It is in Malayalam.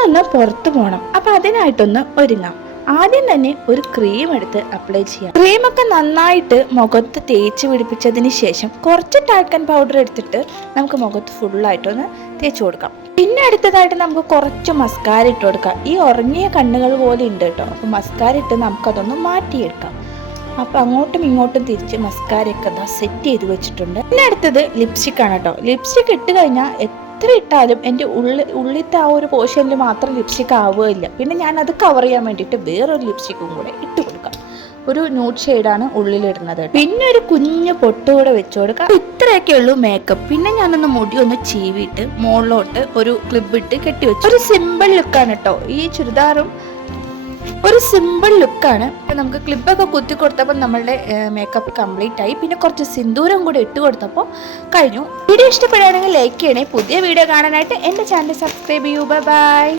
ഇന്നൊന്ന് പുറത്തു പോണം. അപ്പൊ അതിനായിട്ടൊന്ന് ഒരുങ്ങാം. ആദ്യം തന്നെ ഒരു ക്രീം എടുത്ത് അപ്ലൈ ചെയ്യാം. ക്രീമൊക്കെ നന്നായിട്ട് മുഖത്ത് തേച്ച് പിടിപ്പിച്ചതിന് ശേഷം കുറച്ച് ടാൽക്കൻ പൗഡർ എടുത്തിട്ട് നമുക്ക് മുഖത്ത് ഫുള്ളായിട്ടൊന്ന് തേച്ച് കൊടുക്കാം. പിന്നെ അടുത്തതായിട്ട് നമുക്ക് കുറച്ച് മസ്കാര ഇട്ട് കൊടുക്കാം. ഈ ഉറങ്ങിയ കണ്ണുകൾ പോലെ ഉണ്ട് കേട്ടോ. അപ്പോൾ മസ്കാര ഇട്ട് നമുക്കതൊന്ന് മാറ്റിയെടുക്കാം. അപ്പൊ അങ്ങോട്ടും ഇങ്ങോട്ടും തിരിച്ച് മസ്കാരയൊക്കെ സെറ്റ് ചെയ്ത് വെച്ചിട്ടുണ്ട്. പിന്നെ അടുത്തത് ലിപ്സ്റ്റിക് ആണ് കേട്ടോ. ലിപ്സ്റ്റിക് ഇട്ട് കഴിഞ്ഞാൽ എത്ര ഇട്ടാലും എന്റെ ഉള്ളി ഉള്ളിത്തെ ആ ഒരു പോർഷനിൽ മാത്രം ലിപ്സ്റ്റിക് ആവുകയില്ല. പിന്നെ ഞാൻ അത് കവർ ചെയ്യാൻ വേണ്ടിയിട്ട് വേറൊരു ലിപ്സ്റ്റിക്കും കൂടെ ഇട്ട് കൊടുക്കാം. ഒരു ന്യൂഡ് ഷെയ്ഡാണ് ഉള്ളിലിടുന്നത് പിന്നെ ഒരു കുഞ്ഞു പൊട്ട് കൂടെ വെച്ചു കൊടുക്കാം. ഇത്രയൊക്കെ ഉള്ളൂ മേക്കപ്പ് പിന്നെ ഞാനൊന്ന് മുടി ഒന്ന് ചീവിയിട്ട് മുകളിലോട്ട് ഒരു ക്ലിപ്പ് ഇട്ട് കെട്ടി വെച്ചു. ഒരു സിമ്പിൾ ലുക്കാണ് കേട്ടോ. ഈ ചുരിദാറും ഒരു സിമ്പിൾ ലുക്കാണ് നമുക്ക് ക്ലിപ്പൊക്കെ കുത്തി കൊടുത്തപ്പോൾ നമ്മളുടെ മേക്കപ്പ് കംപ്ലീറ്റ് ആയി. പിന്നെ കുറച്ച് സിന്ദൂരം കൂടെ ഇട്ട് കൊടുത്തപ്പോൾ കഴിഞ്ഞു. വീഡിയോ ഇഷ്ടപ്പെടുകയാണെങ്കിൽ ലൈക്ക് ചെയ്യണേ. പുതിയ വീഡിയോ കാണാനായിട്ട് എന്റെ ചാനൽ സബ്സ്ക്രൈബ് ചെയ്യൂ. ബൈ